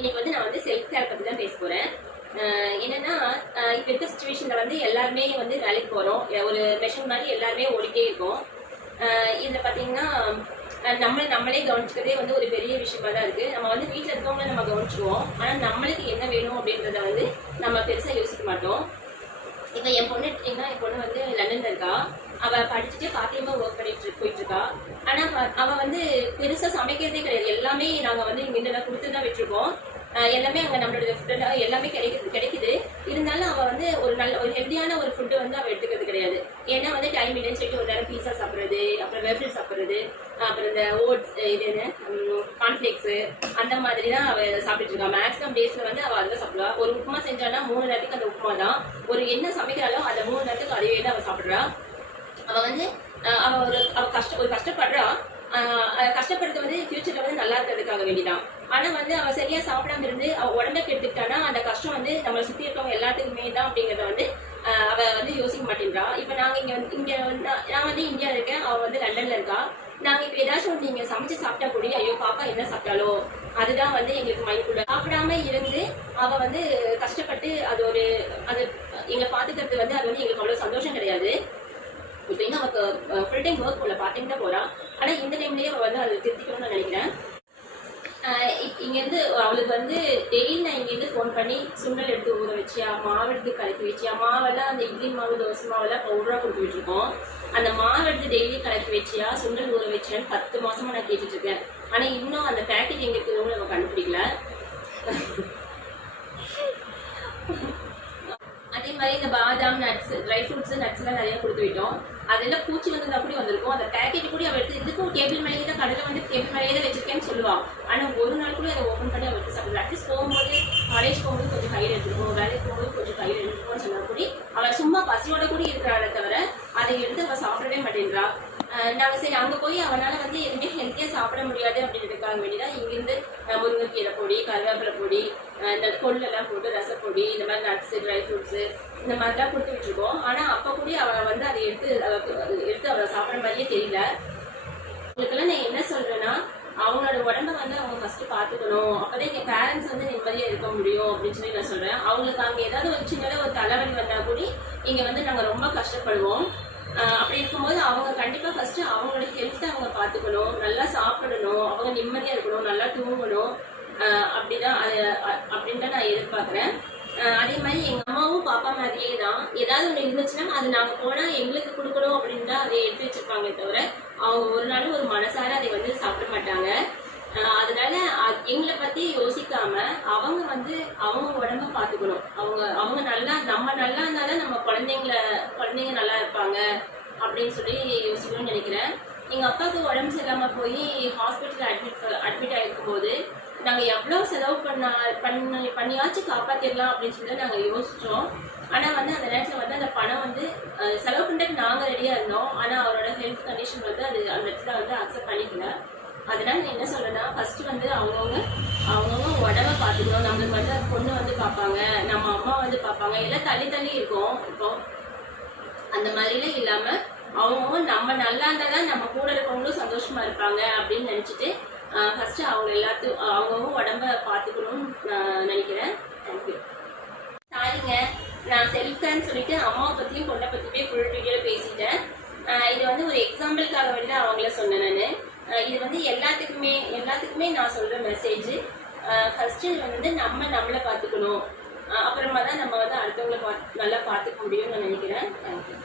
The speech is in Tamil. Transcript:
இன்னைக்கு வந்து நான் வந்து செல்ஃப் கேர் பற்றி தான் பேச போகிறேன். என்னன்னா இப்போ இருக்க சுச்சுவேஷனில் வந்து எல்லாருமே வந்து வேலைக்கு போகிறோம். ஒரு மெஷின் மாதிரி எல்லாருமே ஓடிட்டே இருக்கோம். இதில் பார்த்தீங்கன்னா நம்மளே கவனிச்சுக்கிறதே வந்து ஒரு பெரிய விஷயமா தான் இருக்குது. நம்ம வந்து வீட்டில் இருக்கவங்கள நம்ம கவனிச்சுக்குவோம். ஆனால் நம்மளுக்கு என்ன வேணும் அப்படின்றத வந்து நம்ம பெருசாக யோசிக்க மாட்டோம். இப்போ என் பொண்ணு வந்து லண்டன்ல இருக்கா. அவள் படிச்சுட்டு பார்த்தியமா ஒர்க் பண்ணிட்டு போயிட்டு இருக்கா. ஆனால் அவள் வந்து பெருசாக சமைக்கிறதே கிடையாது. எல்லாமே நாங்கள் வந்து இங்கே கொடுத்து தான் வச்சுருக்கோம். எல்லாமே அங்கே நம்மளோட ஃபுட்டு எல்லாமே கிடைக்குது. இருந்தாலும் அவள் வந்து ஒரு ஹெல்த்தியான ஒரு ஃபுட்டு வந்து அவள் எடுத்துக்கிறது கிடையாது. ஏன்னா வந்து டைம் இல்லைன்னு சொல்லிட்டு ஒரு நேரம் பீஸா சாப்பிட்றது, அப்புறம் வெஃபில் சாப்பிட்றது, அப்புறம் இந்த ஓட்ஸ் கார்ன்ஃப்ளேக்ஸு அந்த மாதிரி தான் அவள் சாப்பிட்டு இருக்கா. மேக்ஸிமம் டேஸில் வந்து அவள் அதை சாப்பிடுவா. ஒரு உப்புமா செஞ்சாலும் 3 நேரத்துக்கு அந்த உப்புமா தான். ஒரு என்ன சமைக்கிறாளோ அந்த 3 நேரத்துக்கு அதுவே தான் அவள் சாப்பிட்றா. அவள் வந்து அவள் கஷ்டப்படுறா. கஷ்டப்படுறது வந்து ஃபியூச்சர்ல வந்து நல்லா இருக்கிறதுக்காக வேண்டிதான். ஆனா வந்து அவள் சரியா சாப்பிடாம இருந்து அவள் உடம்புக்கு எடுத்துக்கிட்டானா அந்த கஷ்டம் வந்து நம்மளை சுற்றி இருக்கவங்க எல்லாத்துக்குமே தான் அப்படிங்கிறத வந்து அவள் வந்து யோசிக்க மாட்டேன்றா. இப்போ நாங்கள் நான் வந்து இந்தியாவில் இருக்கேன், அவள் வந்து லண்டன்ல இருக்கா. நாங்கள் இப்போ ஏதாச்சும் ஒன்று நீங்கள் சமைச்சு சாப்பிட்டா கூட ஐயோ பாப்பா என்ன சாப்பிட்டாலோ அதுதான் வந்து எங்களுக்கு மைண்ட்குள்ள. சாப்பிடாம இருந்து அவள் வந்து கஷ்டப்பட்டு அது எங்களை பார்த்துக்கிறது வந்து அது வந்து எங்களுக்கு அவ்வளோ சந்தோஷம் கிடையாது. இப்போ இன்னும் அவளுக்கு ஃபுல் டைம் ஒர்க் போகல, பார்ட் டைம் தான் போகிறான். ஆனால் இந்த டைம்லேயே அவள் வந்து அதை திருத்திக்கணும்னு நான் நினைக்கிறேன். இங்கேருந்து அவளுக்கு வந்து டெய்லி நான் இங்கேருந்து ஃபோன் பண்ணி சுண்டல் எடுத்து ஊற வச்சியா, மாவு எடுத்து கலக்கி வச்சியா, மாவெல்லாம் அந்த இட்லி மாவு தோசை மாவெல்லாம் பவுடராக கொடுத்து விட்டுருக்கோம். அந்த மாவு எடுத்து டெய்லி கலக்கி வச்சியா, சுண்டல் ஊற வச்சியான்னு 10 மாசமா நான் கேட்டுட்டு இருக்கேன். ஆனால் இன்னும் அந்த பேக்கெட் எங்கே இருக்குதுன்னு நம்ம கண்டுபிடிக்கல. அதே மாதிரி இந்த பாதாம் நட்ஸ், ட்ரை ஃப்ரூட்ஸ், நட்ஸ்லாம் நிறைய கொடுத்து விட்டோம். அதெல்லாம் பூச்சி வந்தது அப்படி வந்திருக்கும். அந்த பேக்கெட் கூட அவள் எடுத்து இதுக்கும் டேபிள் மேலேயே தான் கடையில் வந்து டேபிள் மேலேயே தான் வச்சிருக்கேன்னு சொல்லுவாள். ஆனால் ஒரு நாள் கூட அதை ஓப்பன் பண்ணி அவள் எடுத்து சாப்பிடுவா. அட்லீஸ்ட் போகும்போது காலேஜ் போகும்போது கொஞ்சம் கையில் எடுத்துருக்கோம், வேலைக்கு போகும்போது கொஞ்சம் கையில் எடுத்துருக்கோம்னு சொன்னா கூட அவள் சும்மா பசியோட கூட இருக்கிறாளே தவிர அதை எடுத்து அவள் சாப்பிடவே மாட்டேன்றா. நாங்கள் சரி அங்கே போய் அவனால் வந்து எதுவுமே ஹெல்த்தியாக சாப்பிட முடியாது அப்படின்றதுக்காக வேண்டிதான் இங்கேருந்து முருங்கைக்கீரை பொடி, கருவேப்பிலை பொடி, இந்த கொள்ளெல்லாம் போட்டு ரசப்பொடி, இந்த மாதிரி நட்ஸு, ட்ரை ஃப்ரூட்ஸு இந்த மாதிரிலாம் கொடுத்து விட்டுருக்கோம். ஆனால் அப்போ கூட அவளை வந்து அதை எடுத்து அவளை சாப்பிட்ற மாதிரியே தெரியல. உங்களுக்கெல்லாம் நான் என்ன சொல்கிறேன்னா, அவங்களோட உடம்பை வந்து அவங்க ஃபஸ்ட்டு பார்த்துக்கணும். அப்போதான் எங்கள் பேரண்ட்ஸ் வந்து நிம்மதியாக இருக்க முடியும் அப்படின்னு சொல்லி நான் சொல்கிறேன். அவங்களுக்கு அங்கே ஏதாவது ஒரு சின்ன ஒரு தலைவலி வந்தால் கூட இங்கே வந்து நாங்கள் ரொம்ப கஷ்டப்படுவோம். அப்படி இருக்கும்போது அவங்க கண்டிப்பாக ஃபஸ்ட்டு அவங்களோட ஹெல்த்தை அவங்க பார்த்துக்கணும், நல்லா சாப்பிடணும், அவங்க நிம்மதியாக இருக்கணும், நல்லா தூங்கணும். அப்படின்னு தான் நான் எதிர்பார்க்குறேன். அதே மாதிரி எங்கள் அம்மாவும் பாப்பா மாதிரியே தான். ஏதாவது ஒன்று இருந்துச்சுன்னா அது நாங்கள் போனால் எங்களுக்கு கொடுக்கணும் அப்படின்னு தான் அதை எடுத்து வச்சுருப்பாங்களே தவிர அவங்க ஒரு நாளும் ஒரு மனசார அதை வந்து சாப்பிட மாட்டாங்க. அதனால எங்களை பற்றி யோசிக்காம அவங்க வந்து அவங்க உடம்ப பார்த்துக்கணும். அவங்க நம்ம நல்லா இருந்தாலும் நம்ம குழந்தைங்க நல்லா இருப்பாங்க அப்படின்னு சொல்லி யோசிக்கணும்னு நினைக்கிறேன். எங்கள் அப்பாவுக்கு உடம்பு சரியில்லாமல் போய் ஹாஸ்பிட்டலில் அட்மிட் ஆகிருக்கும் போது நாங்கள் எவ்வளோ செலவு பண்ணியாச்சும் காப்பாற்றிடலாம் அப்படின்னு சொல்லி நாங்கள் யோசித்தோம். ஆனால் வந்து அந்த நேரத்தில் வந்து அந்த பணம் வந்து செலவு பண்ணுறதுக்கு நாங்கள் ரெடியாக இருந்தோம். ஆனால் அவரோட ஹெல்த் கண்டிஷன் வந்து அது அந்த இடத்துல வந்து அக்செப்ட் பண்ணிக்கல. அதனால நான் என்ன சொல்கிறேன்னா, ஃபஸ்ட்டு வந்து அவங்கவுங்க உடம்பை பார்த்துக்கணும். நம்மளுக்கு வந்து பொண்ணு வந்து பார்ப்பாங்க, நம்ம அம்மா வந்து பார்ப்பாங்க, எல்லாம் தள்ளி இருக்கோம். இப்போ அந்த மாதிரிலாம் இல்லாமல் அவங்கவுங்க நம்ம நல்லா இருந்தால் தான் நம்ம கூட இருக்கவங்களும் சந்தோஷமாக இருப்பாங்க அப்படின்னு நினச்சிட்டு ஃபஸ்ட்டு அவங்கவுங்க உடம்ப பார்த்துக்கணும்னு நான் நினைக்கிறேன். தேங்க்யூ. சாரிங்க, நான் செல்ஃப் கேர்ன்னு சொல்லிட்டு அம்மாவை பற்றியும் பொண்ணை பற்றியுமே ஃபுல் வீடியோவில் பேசிட்டேன். இது வந்து ஒரு எக்ஸாம்பிளுக்காக வேண்டி தான் அவங்கள சொன்னேன் நான். இது வந்து எல்லாத்துக்குமே நான் சொல்கிற மெசேஜ். ஃபஸ்ட்டு வந்து நம்மளை பார்த்துக்கணும். அப்புறமா தான் நம்ம வந்து அடுத்தவங்களை நல்லா பார்த்துக்க முடியும்னு நான் நினைக்கிறேன். தேங்க்யூ.